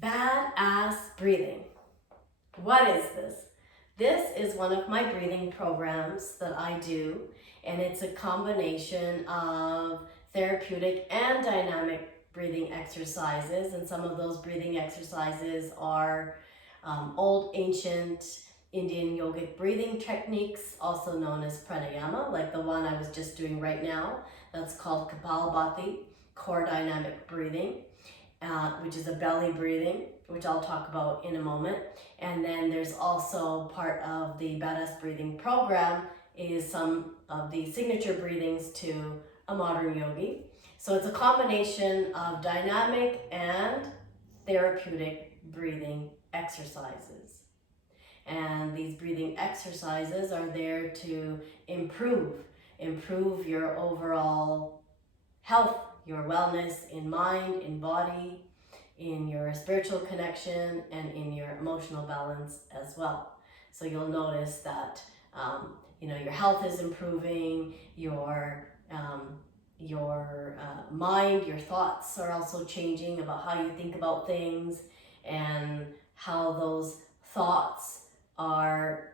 Badass breathing. What is this? This is one of my breathing programs that I do, and it's a combination of therapeutic and dynamic breathing exercises. And some of those breathing exercises are old ancient Indian yogic breathing techniques, also known as pranayama, like the one I was just doing right now. That's called Kapalabhati, core dynamic breathing. Which is a belly breathing, which I'll talk about in a moment. And then there's also part of the Badass Breathing program is some of the signature breathings to a modern yogi. So it's a combination of dynamic and therapeutic breathing exercises. And these breathing exercises are there to improve your overall health, your wellness in mind, in body, in your spiritual connection, and in your emotional balance as well. So you'll notice that your health is improving, your mind, your thoughts are also changing about how you think about things and how those thoughts are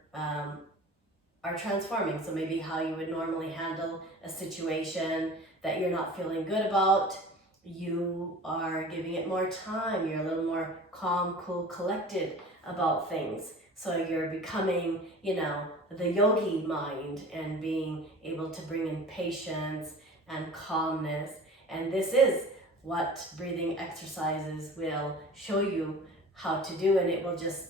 transforming. So maybe how you would normally handle a situation that you're not feeling good about, you are giving it more time. You're a little more calm, cool, collected about things. So you're becoming, the yogi mind and being able to bring in patience and calmness. And this is what breathing exercises will show you how to do, and it will just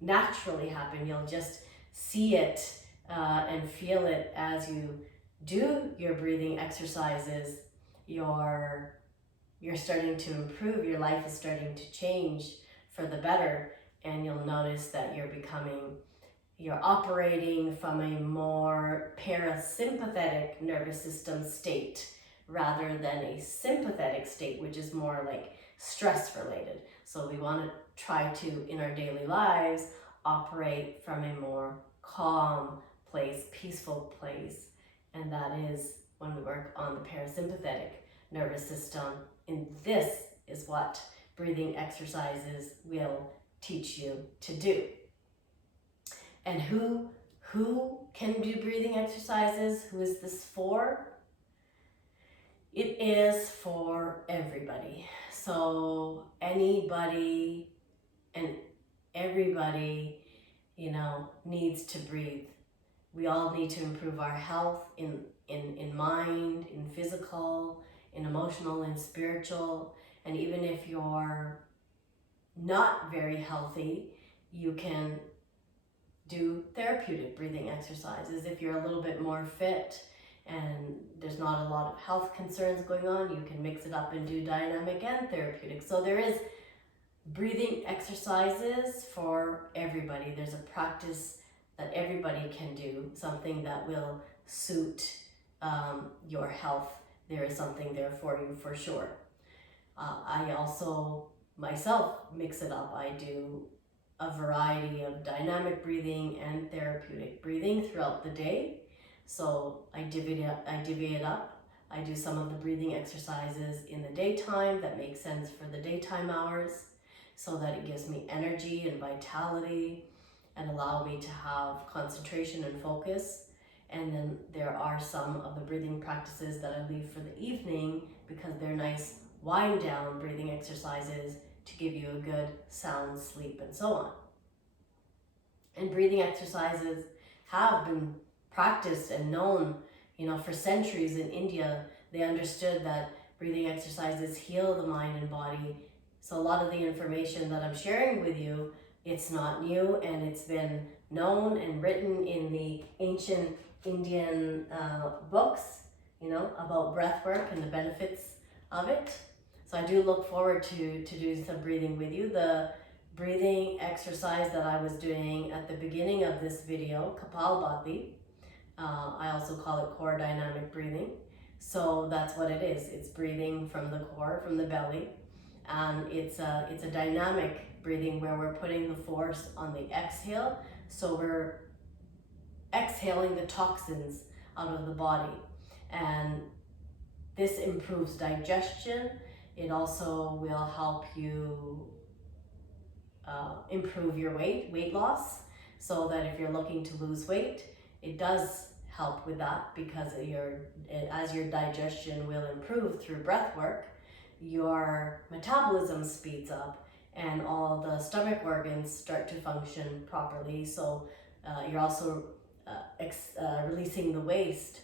naturally happen. You'll just see it and feel it as you do your breathing exercises. You're starting to improve, your life is starting to change for the better, and you'll notice that you're operating from a more parasympathetic nervous system state rather than a sympathetic state, which is more like stress related. So we want to try to, in our daily lives, operate from a more calm place, peaceful place, and that is when we work on the parasympathetic nervous system. And this is what breathing exercises will teach you to do. And who can do breathing exercises? Who is this for? It is for everybody. So anybody and everybody, needs to breathe. We all need to improve our health in mind, in physical, in emotional, and spiritual. And even if you're not very healthy, you can do therapeutic breathing exercises. If you're a little bit more fit and there's not a lot of health concerns going on, you can mix it up and do dynamic and therapeutic. So there is breathing exercises for everybody. There's a practice that everybody can do, something that will suit your health. There is something there for you for sure. I also myself mix it up. I do a variety of dynamic breathing and therapeutic breathing throughout the day. So I divvy it up. I do some of the breathing exercises in the daytime that make sense for the daytime hours, so that it gives me energy and vitality and allow me to have concentration and focus. And then there are some of the breathing practices that I leave for the evening because they're nice wind down breathing exercises to give you a good sound sleep and so on. And breathing exercises have been practiced and known, for centuries in India. They understood that breathing exercises heal the mind and body. So a lot of the information that I'm sharing with you, it's not new, and it's been known and written in the ancient Indian books, about breath work and the benefits of it. So I do look forward to doing some breathing with you. The breathing exercise that I was doing at the beginning of this video, Kapalabhati, I also call it core dynamic breathing. So that's what it is. It's breathing from the core, from the belly. And it's a dynamic breathing where we're putting the force on the exhale. So we're exhaling the toxins out of the body. And this improves digestion. It also will help you improve your weight loss, so that if you're looking to lose weight, it does help with that, because as your digestion will improve through breath work, your metabolism speeds up and all the stomach organs start to function properly. So you're also releasing the waste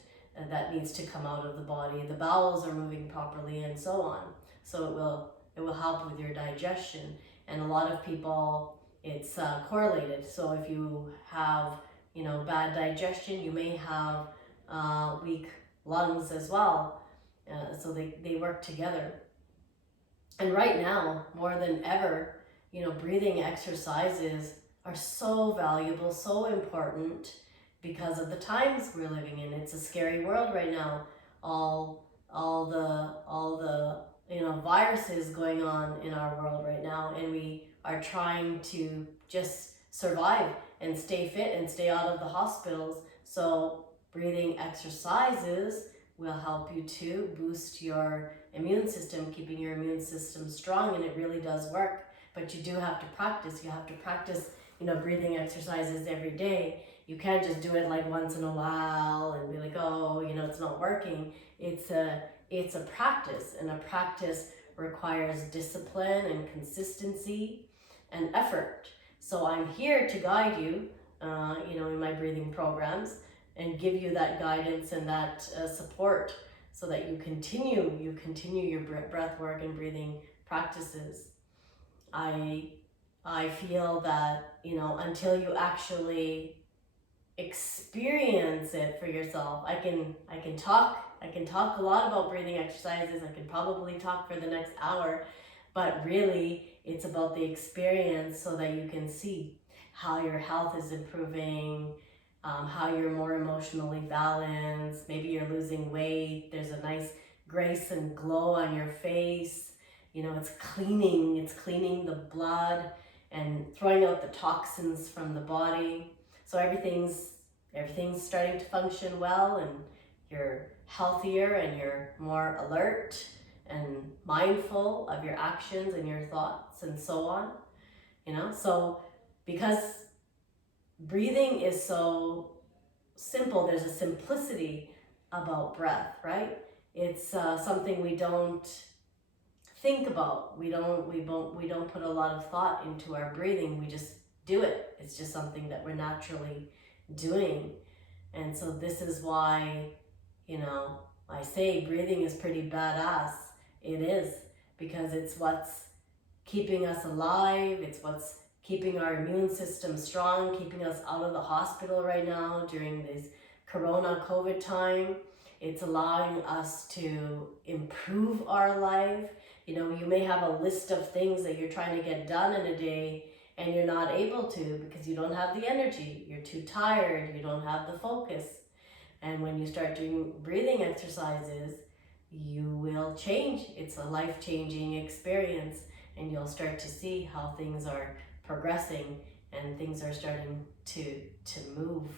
that needs to come out of the body. The bowels are moving properly and so on. So it will help with your digestion. And a lot of people, it's correlated. So if you have, bad digestion, you may have weak lungs as well. So they work together. And right now, more than ever, breathing exercises are so valuable, so important, because of the times we're living in. It's a scary world right now. All the viruses going on in our world right now, and we are trying to just survive and stay fit and stay out of the hospitals. So breathing exercises will help you to boost your immune system, keeping your immune system strong, and it really does work. But you do have to practice. You have to practice, breathing exercises every day. You can't just do it like once in a while and be like, oh, it's not working. It's a practice, and a practice requires discipline and consistency and effort. So I'm here to guide you, in my breathing programs, and give you that guidance and that support, so that you continue your breath work and breathing practices. I feel that, until you actually experience it for yourself, I can talk a lot about breathing exercises. I can probably talk for the next hour, but really it's about the experience, so that you can see how your health is improving, how you're more emotionally balanced. Maybe you're losing weight. There's a nice grace and glow on your face. It's cleaning the blood and throwing out the toxins from the body. So everything's starting to function well, and you're healthier and you're more alert and mindful of your actions and your thoughts and so on. So because breathing is so simple, there's a simplicity about breath, right? It's something we don't think about. We don't put a lot of thought into our breathing. We just do it. It's just something that we're naturally doing. And so this is why, I say breathing is pretty badass. It is, because it's what's keeping us alive. It's what's keeping our immune system strong, keeping us out of the hospital right now during this COVID time. It's allowing us to improve our life. You may have a list of things that you're trying to get done in a day, and you're not able to because you don't have the energy. You're too tired. You don't have the focus. And when you start doing breathing exercises, you will change. It's a life-changing experience, and you'll start to see how things are progressing and things are starting to move.